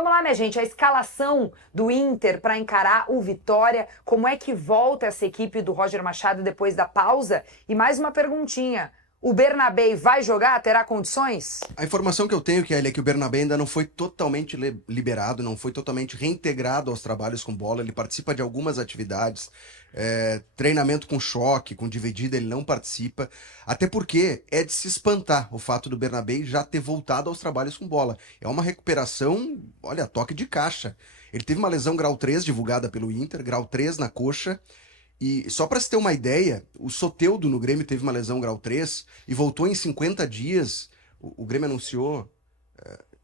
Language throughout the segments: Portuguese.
Vamos lá, minha gente, a escalação do Inter para encarar o Vitória, como é que volta essa equipe do Roger Machado depois da pausa? E mais uma perguntinha, o Bernabé vai jogar, terá condições? A informação que eu tenho, Kelly, é que o Bernabé ainda não foi totalmente liberado, não foi totalmente reintegrado aos trabalhos com bola, ele participa de algumas atividades, treinamento com choque, com dividida, ele não participa, até porque é de se espantar o fato do Bernabé já ter voltado aos trabalhos com bola. É uma recuperação, olha, toque de caixa. Ele teve uma lesão grau 3 divulgada pelo Inter, grau 3 na coxa. E só para se ter uma ideia, o Soteldo no Grêmio teve uma lesão grau 3 e voltou em 50 dias. O Grêmio anunciou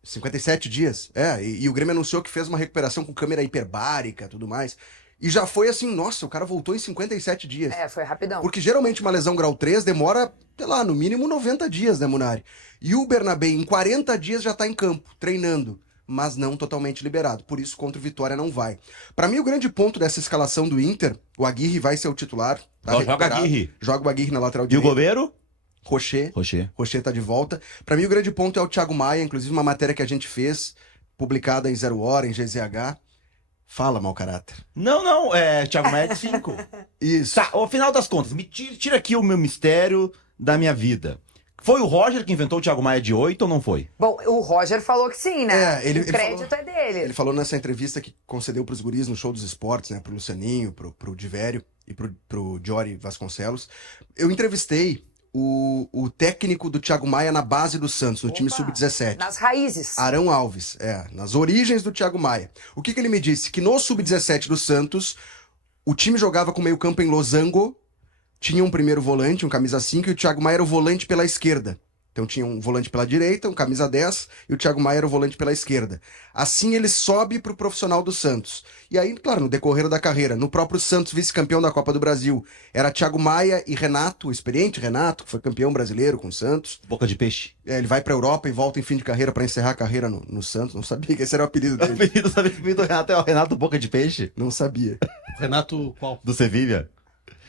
57 dias. E o Grêmio anunciou que fez uma recuperação com câmera hiperbárica e tudo mais. E já foi assim, nossa, o cara voltou em 57 dias. Foi rapidão. Porque geralmente uma lesão grau 3 demora, sei lá, no mínimo 90 dias, né, Munari? E o Bernabé em 40 dias já tá em campo, treinando, mas não totalmente liberado. Por isso, contra o Vitória não vai. Pra mim, o grande ponto dessa escalação do Inter, o Aguirre vai ser o titular. Tá joga Aguirre. Joga o Aguirre na lateral E direita. o goleiro? Rocher. Rocher. Rocher tá de volta. Pra mim, o grande ponto é o Thiago Maia, inclusive uma matéria que a gente fez, publicada em 0 Hora, em GZH. Fala, mau caráter. Não, Thiago Maia é de 5. Isso. Tá, ao final das contas, tira aqui o meu mistério da minha vida. Foi o Roger que inventou o Thiago Maia de 8 ou não foi? Bom, o Roger falou que sim, né? Ele o crédito falou, é dele. Ele falou nessa entrevista que concedeu pros guris no Show dos Esportes, né? Pro Lucianinho, pro Divério e pro Jory Vasconcelos. Eu entrevistei o técnico do Thiago Maia na base do Santos, no time sub-17. Nas raízes. Arão Alves, nas origens do Thiago Maia. O que ele me disse? Que no sub-17 do Santos, o time jogava com meio campo em losango, tinha um primeiro volante, um camisa 5, e o Thiago Maia era o volante pela esquerda. Então tinha um volante pela direita, um camisa 10, e o Thiago Maia era o volante pela esquerda. Assim ele sobe pro profissional do Santos. E aí, claro, no decorrer da carreira, no próprio Santos, vice-campeão da Copa do Brasil, era Thiago Maia e Renato, o experiente Renato, que foi campeão brasileiro com o Santos. Boca de peixe. Ele vai pra Europa e volta em fim de carreira pra encerrar a carreira no Santos. Não sabia que esse era o apelido dele. O apelido do Renato é o Renato Boca de Peixe? Não sabia. Renato qual? Do Sevilha.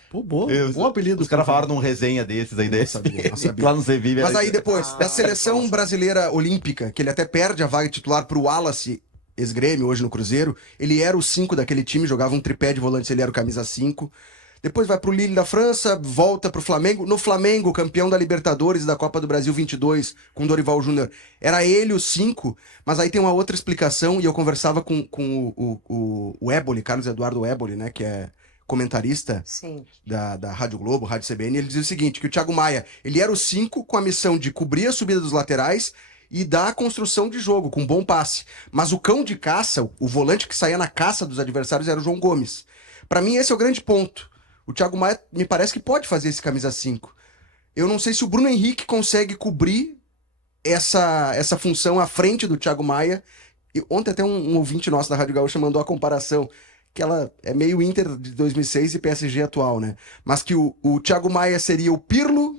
Pô, bom apelido. Os caras falaram num resenha desses aí, Não sabia. lá no Sevilha. Mas aí depois, da seleção brasileira olímpica, que ele até perde a vaga titular pro Wallace, ex-Grêmio, hoje no Cruzeiro, ele era o 5 daquele time, jogava um tripé de volantes, ele era o camisa 5. Depois vai pro Lille da França, volta pro Flamengo. No Flamengo, campeão da Libertadores e da Copa do Brasil 22, com Dorival Júnior. Era ele o 5, mas aí tem uma outra explicação, e eu conversava com o Éboli, Carlos Eduardo Éboli, né, que é comentarista da Rádio Globo, Rádio CBN, ele dizia o seguinte, que o Thiago Maia, ele era o 5 com a missão de cobrir a subida dos laterais e dar a construção de jogo, com bom passe. Mas o cão de caça, o volante que saía na caça dos adversários era o João Gomes. Pra mim, esse é o grande ponto. O Thiago Maia me parece que pode fazer esse camisa 5. Eu não sei se o Bruno Henrique consegue cobrir essa função à frente do Thiago Maia. E ontem até um ouvinte nosso da Rádio Gaúcha mandou a comparação, que ela é meio Inter de 2006 e PSG atual, né? Mas que o Thiago Maia seria o Pirlo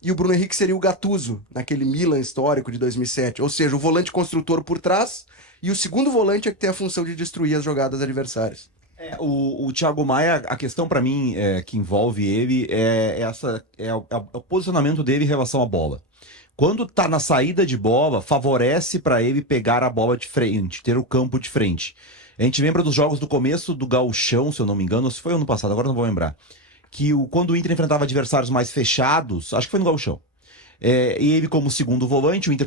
e o Bruno Henrique seria o Gattuso, naquele Milan histórico de 2007. Ou seja, o volante construtor por trás e o segundo volante é que tem a função de destruir as jogadas adversárias. O Thiago Maia, a questão pra mim que envolve ele é o posicionamento dele em relação à bola. Quando tá na saída de bola, favorece pra ele pegar a bola de frente, ter o campo de frente. A gente lembra dos jogos do começo do Gauchão, se eu não me engano, ou se foi ano passado, agora não vou lembrar. Que quando o Inter enfrentava adversários mais fechados, acho que foi no Gauchão. E ele, como segundo volante, o Inter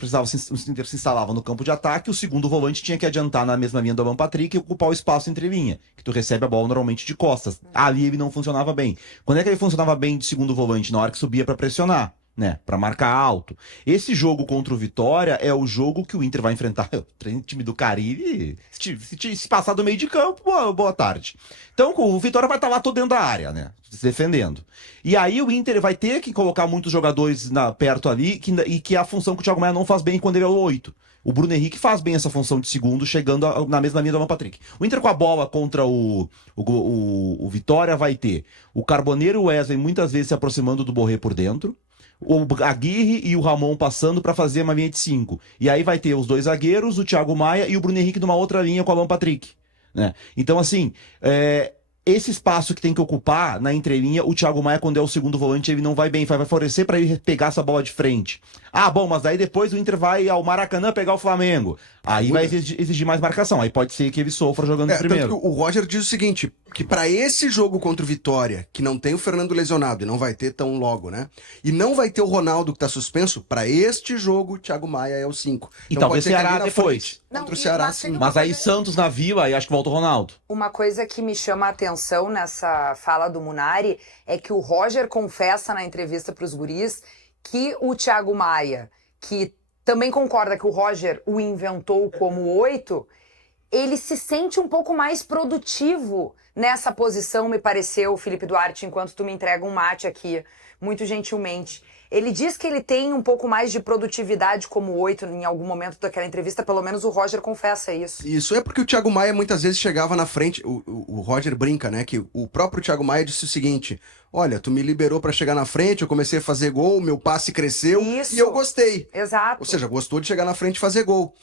se instalava no campo de ataque, o segundo volante tinha que adiantar na mesma linha do Alan Patrick e ocupar o espaço entre linha, que tu recebe a bola normalmente de costas. Ali ele não funcionava bem. Quando é que ele funcionava bem de segundo volante? Na hora que subia pra pressionar, né? Pra marcar alto. Esse jogo contra o Vitória é o jogo que o Inter vai enfrentar o time do Carille. Se passar do meio de campo, boa tarde. Então o Vitória vai estar lá todo dentro da área, né? Se defendendo. E aí o Inter vai ter que colocar muitos jogadores perto ali, que é a função que o Thiago Maia não faz bem quando ele é o 8. O Bruno Henrique faz bem essa função de segundo, chegando na mesma linha do Alan Patrick. O Inter com a bola contra o Vitória vai ter o Carboneiro e o Wesley muitas vezes se aproximando do Borré por dentro. O Aguirre e o Ramon passando para fazer uma linha de 5. E aí vai ter os dois zagueiros, o Thiago Maia e o Bruno Henrique numa outra linha com o Alan Patrick, né? Então, assim, esse espaço que tem que ocupar na entrelinha, o Thiago Maia, quando é o segundo volante, ele não vai bem, vai favorecer para ele pegar essa bola de frente. Ah, bom, mas daí depois o Inter vai ao Maracanã pegar o Flamengo. Aí vai exigir mais marcação, aí pode ser que ele sofra jogando primeiro. Tanto que o Roger diz o seguinte, que para esse jogo contra o Vitória, que não tem o Fernando lesionado, e não vai ter tão logo, né? E não vai ter o Ronaldo que tá suspenso, para este jogo, o Thiago Maia é o 5. E talvez Ceará depois. Contra o Ceará, sim. Mas aí Santos na Vila, aí acho que volta o Ronaldo. Uma coisa que me chama a atenção nessa fala do Munari é que o Roger confessa na entrevista para os guris que o Thiago Maia, que também concorda que o Roger o inventou como 8, ele se sente um pouco mais produtivo nessa posição, me pareceu, Felipe Duarte, enquanto tu me entrega um mate aqui, muito gentilmente. Ele diz que ele tem um pouco mais de produtividade como 8 em algum momento daquela entrevista, pelo menos o Roger confessa isso. Isso é porque o Thiago Maia muitas vezes chegava na frente, o Roger brinca, né, que o próprio Thiago Maia disse o seguinte, olha, tu me liberou pra chegar na frente, eu comecei a fazer gol, meu passe cresceu Isso. e eu gostei. Exato. Ou seja, gostou de chegar na frente e fazer gol.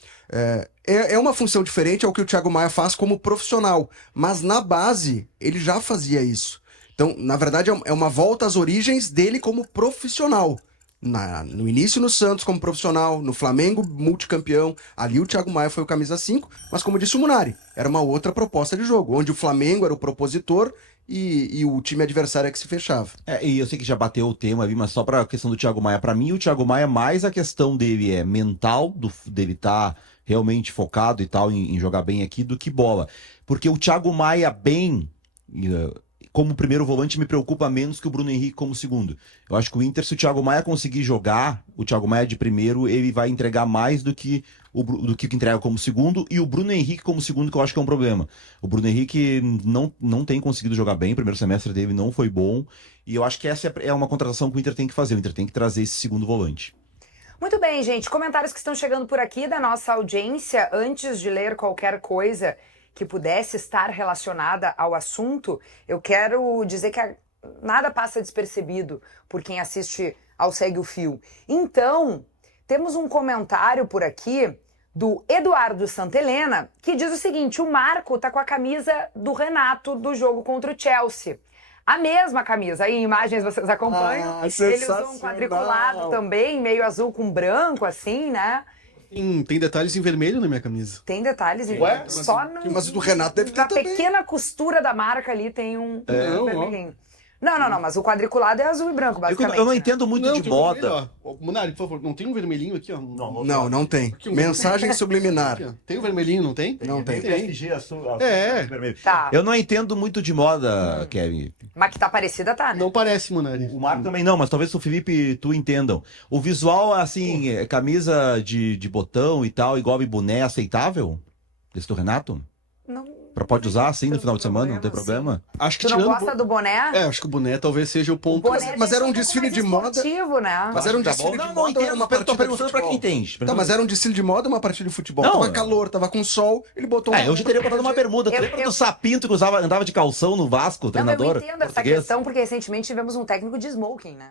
É uma função diferente ao que o Thiago Maia faz como profissional, mas na base ele já fazia isso. Então, na verdade, é uma volta às origens dele como profissional. No início no Santos como profissional, no Flamengo multicampeão, ali o Thiago Maia foi o camisa 5, mas como disse o Munari, era uma outra proposta de jogo, onde o Flamengo era o propositor e o time adversário é que se fechava. E eu sei que já bateu o tema ali, mas só pra questão do Thiago Maia, pra mim o Thiago Maia, mais a questão dele é mental, dele tá realmente focado e tal em jogar bem aqui, do que bola. Porque o Thiago Maia bem... como primeiro volante me preocupa menos que o Bruno Henrique como segundo. Eu acho que o Inter, se o Thiago Maia conseguir jogar, o Thiago Maia de primeiro, ele vai entregar mais do que o que entrega como segundo, e o Bruno Henrique como segundo, que eu acho que é um problema. O Bruno Henrique não tem conseguido jogar bem, o primeiro semestre dele não foi bom, e eu acho que essa é uma contratação que o Inter tem que fazer, o Inter tem que trazer esse segundo volante. Muito bem, gente. Comentários que estão chegando por aqui da nossa audiência. Antes de ler qualquer coisa que pudesse estar relacionada ao assunto, eu quero dizer que nada passa despercebido por quem assiste ao Segue o Fio. Então, temos um comentário por aqui do Eduardo Santelena, que diz o seguinte: o Marco tá com a camisa do Renato do jogo contra o Chelsea. A mesma camisa, aí em imagens vocês acompanham. Ele usou um quadriculado também, meio azul com branco, assim, né? Tem detalhes em vermelho na minha camisa. Tem detalhes em Ué? só Mas o do Renato deve ter na também. pequena costura da marca ali tem um vermelhinho. Ó. Não, mas o quadriculado é azul e branco, basicamente. Eu não entendo muito de tem um moda. vermelho, ó. Munari, por favor, não tem um vermelhinho aqui, ó? Não tem. Aqui, um Mensagem subliminar. Aqui, ó. Tem um vermelhinho, não tem? Não tem. É. Tá. Eu não entendo muito de moda, Kevin. Mas que tá parecida, tá, né? Não parece, Munari. O Marco também não, mas talvez o Felipe tu entendam. O visual, assim, camisa de botão e tal, igual e boné, aceitável? Desse do Renato? Não. Pode usar assim no final de semana, não tem Sim. problema? Acho que Tu não tirando gosta do boné? acho que o boné talvez seja o O ponto. boné mas tem era um pouco desfile mais de moda. esportivo, né? Mas era um Tá desfile bom? de Não moda ou era entendo, uma tô partida de perguntando pra futebol? quem entende. Tá, mas era um desfile de moda ou uma partida de futebol? Não, Tava calor, tava com sol, ele botou Eu já teria botado uma bermuda. Tu lembra do Sapinto que andava de calção no Vasco, o Não, treinador? eu entendo essa português? questão, porque recentemente tivemos um técnico de smoking, né?